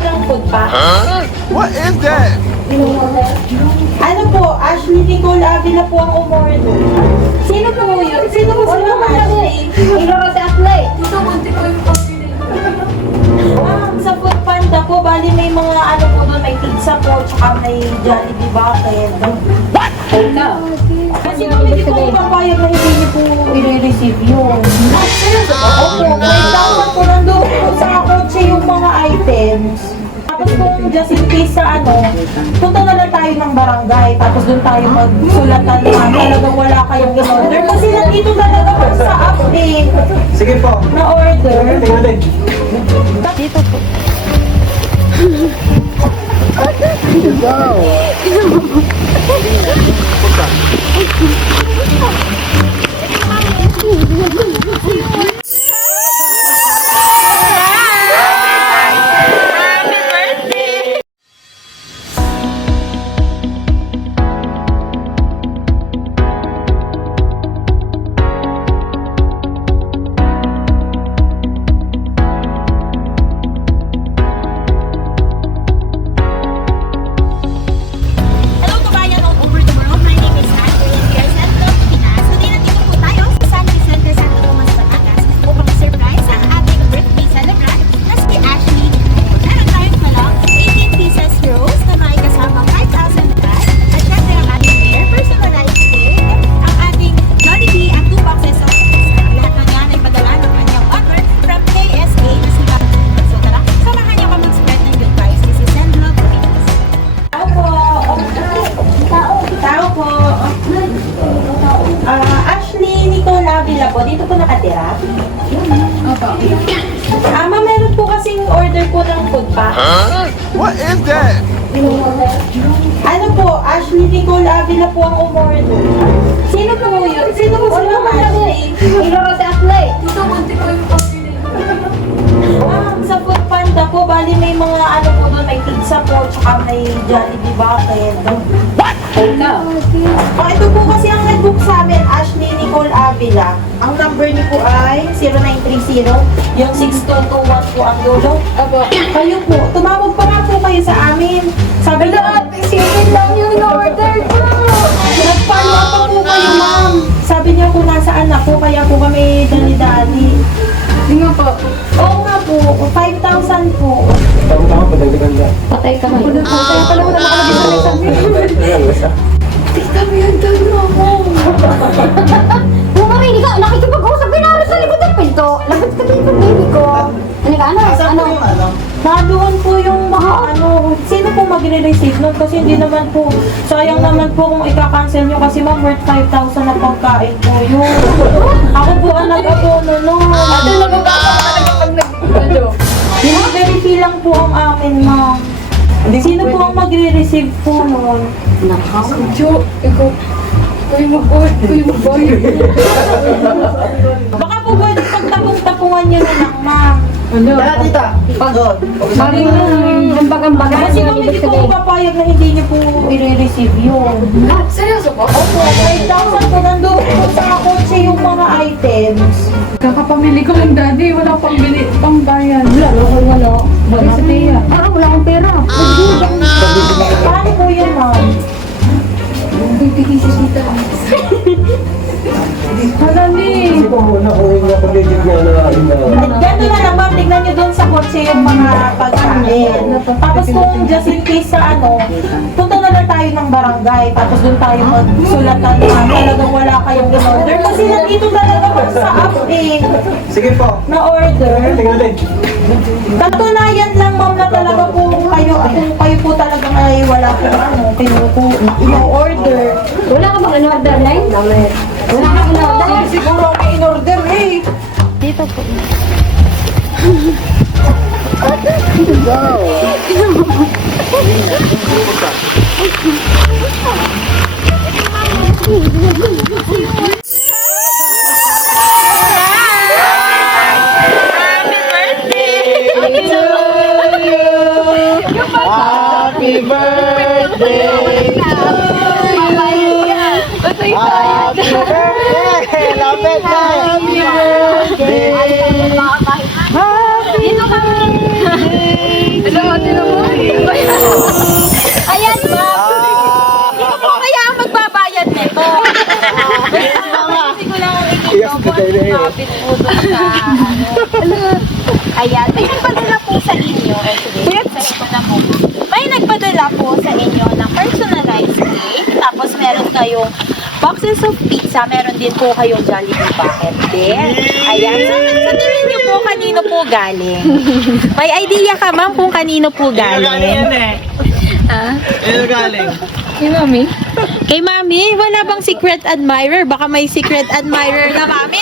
ng food pa. What is that? Ano po, Ashley Nicole Avila po ang umorder. Sino po yun? Sino po sila Ashley? Iloro si Ashley. Sa Food Panda po, bali may mga ano po doon, may pizza po, tsaka may Jollibee Bucket. What? Ikaw. Kasi kung hindi po papayag na hindi niyo po i-receive yun. Opo, may dapat po nandun po sa kotse yung mga items. Tapos kung just in case sa ano, punta na lang tayo ng barangay, tapos doon tayo magsulatan na talagang wala kayong in-order. Kasi nandito talaga po sa app eh, Sige po. na order. Tingnan natin. Dito po. Hello kabayan of Over the World. My name is Anne Olivia Santo Pinas. Today nandito po tayo sa San Vicente, Santo Tomas, Batangas upang surprise ang ating birthday celebrant na si Ashley Nicole. Meron tayong palang 18 pieces rolls na may kasama 5,000 cash at syempre ang ating air personalized cake, ang ating Jollibee at 2 boxes of pizza. Lahat ng yan ay padala ng kanyang partner from KSA na si Bob. So tara, samahan niyo kami mag-spread ng good vibes. This is Send Love Pinas. Tao po. Tao po. Ashley Nicole Avila po, dito po nakatira? Ma'am, meron po kasing order po ng food pa. What is that? Ano po, Ashley Nicole Avila po ang umorder. Sino po yun? Sino po sila Ashley? Iloro si Ashley. Sa Food Panda po, bali may mga ano po doon, may pizza po, tsaka may Jollibee Bucket. Ikaw. Ito po kasi ang nag-book sa amin, Ashley Nicole Avila. Ang number niyo po ay 0930, yung 6221 po ang dulo. Aba. Kayo po, tumawag pa nga po kayo sa amin. Sabi niyo, Sinin lang yung in-order ko. nag-follow up pa po kayo, ma'am. Sabi niyo kung nasaan na po, kaya po kami dali-dali. Hindi nga po. Oo nga po, 5,000 po. Tama-tama, padagdagan na. Patay ka ngayon. Kaya pala ko na nakalagay sa message. Tita, may handa na ako. Bumari, hindi ka. Nakikipag-usap. Pinaro sa likod ng pinto. Lapit ka dito, baby ko. Ano ka? Ano? Nadoon po yung mga ano, sino po magre-receive nun? Kasi hindi naman po, sayang naman po kung ika-cancel nyo kasi ma'am, worth 5,000 na pagkain po yun. Ako po ang nag-abono nun. Ate, nagugapa ka talaga pag nag-ano. Delivery fee lang po ang amin, ma'am. Sino po ang magre-receive po nun? Jo, ikaw. Kuya mag-boy. Baka po pwede pagtapong-tapungan nyo na lang, ma'am. Ano? Tita. Maring hambag-hambagan. Kasi kung hindi po papayag na hindi nyo po i-receive yun. Seryoso po? Opo, 5,000 po nandun po sa kotse yung mga items. Kakapamili ko lang, Daddy. Wala pang bili, pang bayan. Wala. Bakit si Tia? Parang wala akong pera. Paano po yun, ma'am? Hala ni. Hindi po, nakuhin niya kung legit niya na aling na. Ganito na lang, ma'am. Tignan nyo doon sa kotse yung mga pagkain. Tapos kung just in case sa ano, punta na lang tayo ng barangay. Tapos doon tayo magsulatan na talagang wala kayong in-order. Kasi nandito talaga po sa app eh, Sige po. na order. Tingnan natin. Katunayan lang, ma'am, na talaga po kayo, kung kayo po talaga ay wala po ano, order. Wala ka bang in-order, Nay? Wala ka in-order? Siguro may in-order eh. Dito po. Happy birthday! Happy birthday! Lapit na! Happy birthday! Dito kami. Ayan, ma'am. Sino po kaya ang magbabayad nito? Hindi ko lang Yes, today na yun. Ayan, may nagpadala po sa inyo. Sige, sabi ko na po. May nagpadala po sa inyo ng personalized cake. Tapos meron kayong boxes of pizza. Meron din po kayong Jollibee bucket din. Ayan, sa tingin niyo po kanino po galing? May idea ka ma'am kung kanino po galing? Ano galing? Yung mami? Kay Mami, wala bang secret admirer? Baka may secret admirer na Mami.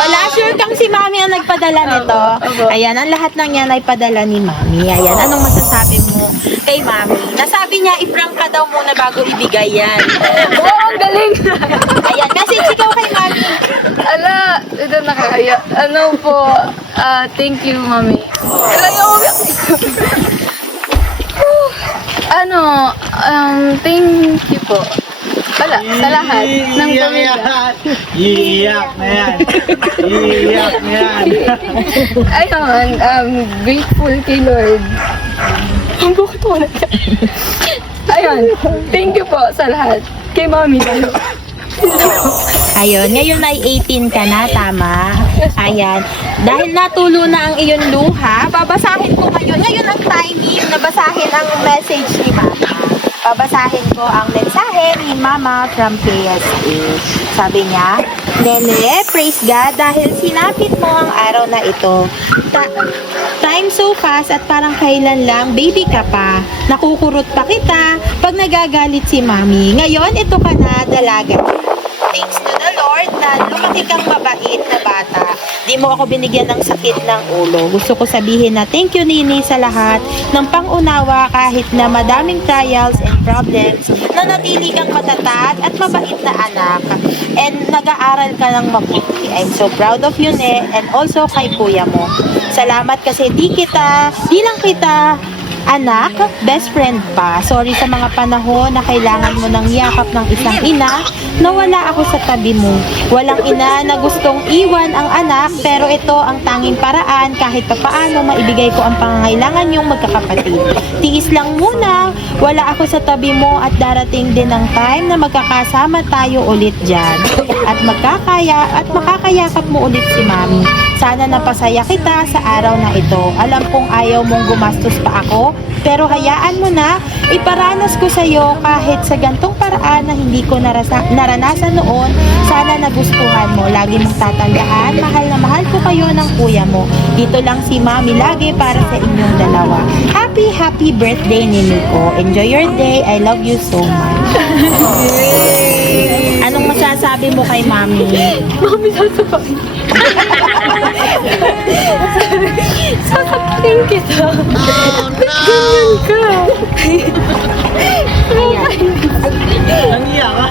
Wala, sure kang si Mami ang nagpadala nito. Ayan, ang lahat ng yan ay padala ni Mami. Ayan, anong masasabi mo kay Mami? Nasabi niya, i-prank ka daw muna bago ibigay yan. Oo, ang galing! Ayan, message ikaw kay Mami. Ala, ito nakakaya. Ano po, thank you, mami. Ano, thank you po. Wala, sa lahat ng pamilya. Iiyak na yan. Iiyak na yan. Ayun, grateful kay Lord. Bakit wala ka? Ayun, thank you po sa lahat. Kay mami tayo. Ayun, ngayon ay 18 ka na, tama? Ayan. Dahil natulo na ang iyong luha, babasahin ko ngayon. Ngayon ang timing na basahin ang message ni Mama. Babasahin ko ang mensahe ni Mama from KSA. Sabi niya, Nene, praise God dahil sinapit mo ang araw na ito. Time so fast at parang kailan lang, baby ka pa. Nakukurot pa kita pag nagagalit si Mami. Ngayon, ito ka na, dalaga. Thanks to the Lord na lumaki kang mabait na bata. Di mo ako binigyan ng sakit ng ulo. Gusto ko sabihin na thank you, Nini, sa lahat ng pangunawa kahit na madaming trials and problems. Nanatili kang matatag at mabait na anak. And nag-aaral ka ng mabuti. I'm so proud of you, Ne, and also kay kuya mo. Salamat kasi di lang kita anak, best friend pa. Sorry sa mga panahon na kailangan mo ng yakap ng isang ina na wala ako sa tabi mo. Walang ina na gustong iwan ang anak, pero ito ang tanging paraan kahit papaano maibigay ko ang pangangailangan niyong magkakapatid. Tiis lang muna, wala ako sa tabi mo at darating din ang time na magkakasama tayo ulit dyan. At makakayakap mo ulit si Mami. Sana napasaya kita sa araw na ito. Alam kong ayaw mong gumastos pa ako, pero hayaan mo na, iparanas ko sa iyo kahit sa gantong paraan na hindi ko naranasan noon. Sana nagustuhan mo. Lagi mong tatandaan, mahal na mahal ko kayo ng kuya mo. Dito lang si Mami lagi para sa inyong dalawa. Happy birthday, Nini ko. Enjoy your day. I love you so much. Anong masasabi mo kay Mami? Mami, sasabihin. Sasabihin kita. Ganyan ka. Nangiyak ka.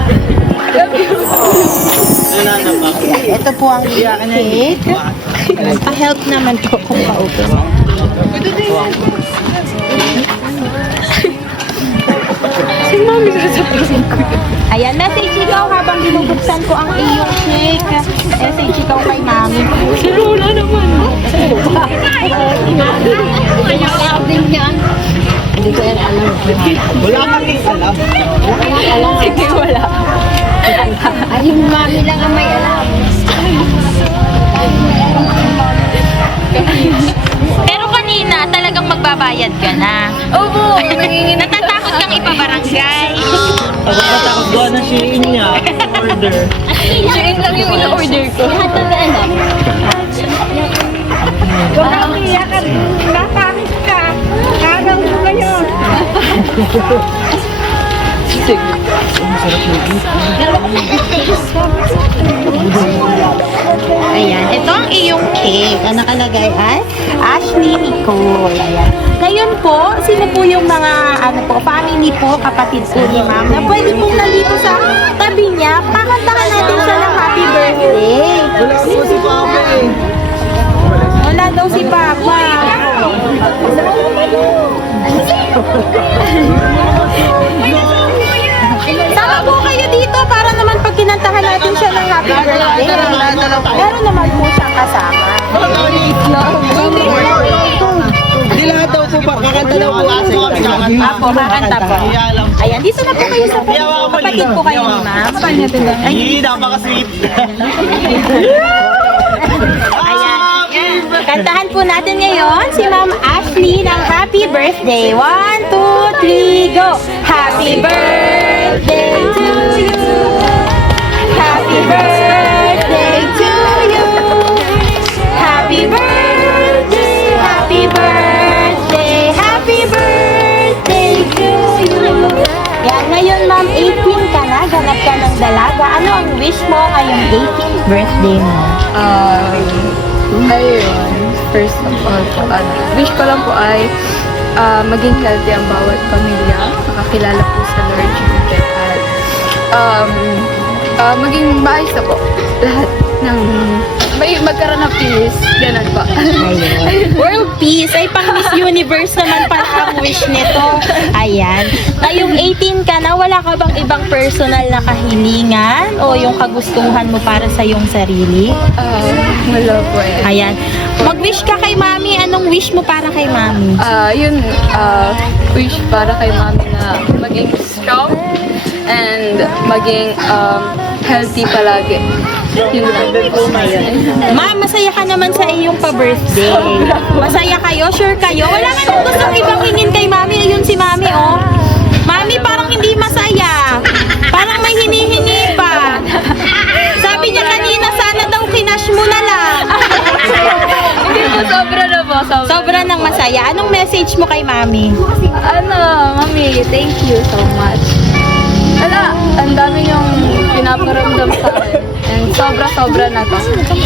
Ito po ang cake. Pa-help naman po kung pa-open. Si Mami, sasabihin ko. Ayan, message ikaw habang binubuksan ko ang iyong cake. Message ikaw kay Mami. Si Lola naman. Hindi ko yan alam. Wala kang alam. Sige, wala. Ay, yung mami lang ang may alam. Pero kanina, talagang magbabayad ka na. Opo. Natatakot kang ipabarangay. Pagod na takot doon na shiin niya. Order. Siya lang yung in-order ko. Ayan, ito ang iyong cake. Ang nakalagay ay Ashley Nicole. Ayan. Ngayon po, sino po yung mga family po, kapatid po ni Ma'am, na pwede pong nandito sa tabi niya, pakantahan natin siya ng happy birthday. Wala po si Papa eh. Wala daw si Papa. Sama po kayo dito para naman pag kinantahan natin siya ng happy birthday. Meron naman po siyang kasama. Hindi lahat daw po pa. Kakanta daw po. Apo, kakanta po. Ayan, dito na po kayo sa kapatid po kayo ni ma'am. Ay, napaka-sweet. Ayan. Kantahan po natin ngayon si Ma'am Ashley ng Happy Birthday. 1, 2, 3, go! Happy birthday to you! Happy birthday to you! Happy birthday! Happy birthday! Happy birthday to you! Yan, ngayon ma'am, 18 ka na, ganap ka ng dalaga. Ano ang wish mo ngayong 18th birthday mo? Ayun, first of all po, wish ko lang po ay maging healthy ang bawat pamilya, makakilala po sa Lord Jesus, at maging maayos na po lahat ng may magkaroon ng peace, ganun po. World peace ay pang Miss Universe naman pala ang wish nito. Ayan. Ngayong 18 ka na, wala ka bang ibang personal na kahilingan o yung kagustuhan mo para sa iyong sarili? Wala po eh. Ayan. Mag-wish ka kay Mami. Anong wish mo para kay Mami? Wish para kay Mami na maging strong and maging healthy palagi. Yun lang. Ma'am, masaya ka naman sa iyong pa-birthday. Masaya kayo? Sure kayo? Wala ka nang gustong ibang hingin kay Mami. Ayun si Mami, oh. Mami, parang hindi masaya. Parang may hinihingi pa. Sabi niya kanina, sana daw kinash mo na lang. Hindi po, sobra na po. Sobra nang masaya. Anong message mo kay Mami? Mami, thank you so much. Ang dami niyong pinaparamdam sa akin. And sobra-sobra na to.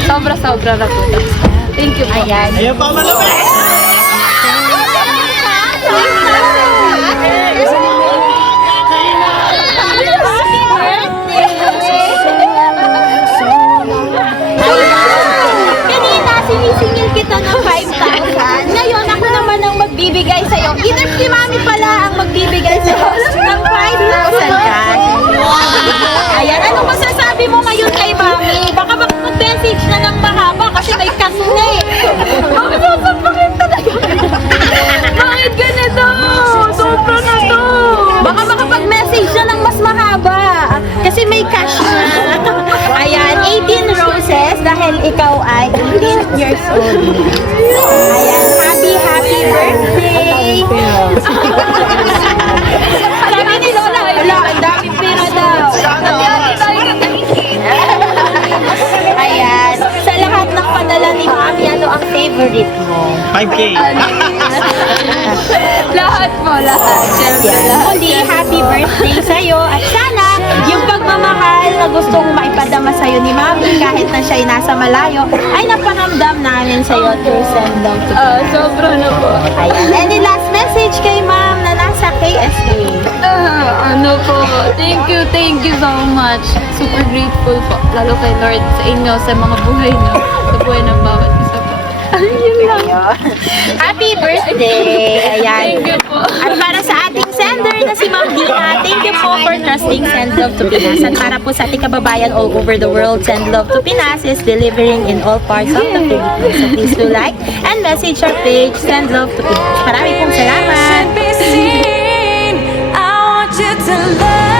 Sobra-sobra na po. Thank you po. Ayan. Ayun pa malapit. Kanina, sinisingil kita ng 5,000. Ngayon, ako naman ang magbibigay sa'yo. Either si Mami pala ang magbibigay sa'yo ng 5,000 cash. Ayan, anong masasabi mo ngayon kay Mami? Baka mag-message na ng mahaba kasi may cash na eh. Bakit sasabihin talaga? Bakit ganito? Sobra na to. Baka makapag-message na ng mas mahaba kasi may cash na. Ayan, 18 roses dahil ikaw ay 18 years old. Ayan, happy birthday! Sabi ni Lola, wala, ang daming pera daw. Ayan, sa lahat ng padala ni Mami, ano ang favorite mo? 5K. Lahat po, lahat. Siyempre, Ayan, lahat. muli, happy birthday sa'yo at sana yung pagmamahal na gustong maipadama sa'yo ni Mami kahit na siya'y nasa malayo ay naparamdam namin sa'yo through Send Love to Sobra na po. Ayan. Any last message kay Ma'am na nasa KSA? Thank you so much. Super grateful po. Lalo kay Lord sa inyo, sa mga buhay niyo, sa buhay ng bawat isa po. Yun lang. Happy birthday! Ayan. Thank you po. At para sa ating sender na si Ma'am Dina, thank you po for trusting Send Love to Pinas. At para po sa ating kababayan all over the world, Send Love to Pinas is delivering in all parts of the Philippines. So please do like and message our page, Send Love to Pinas. Marami pong salamat! I want you to love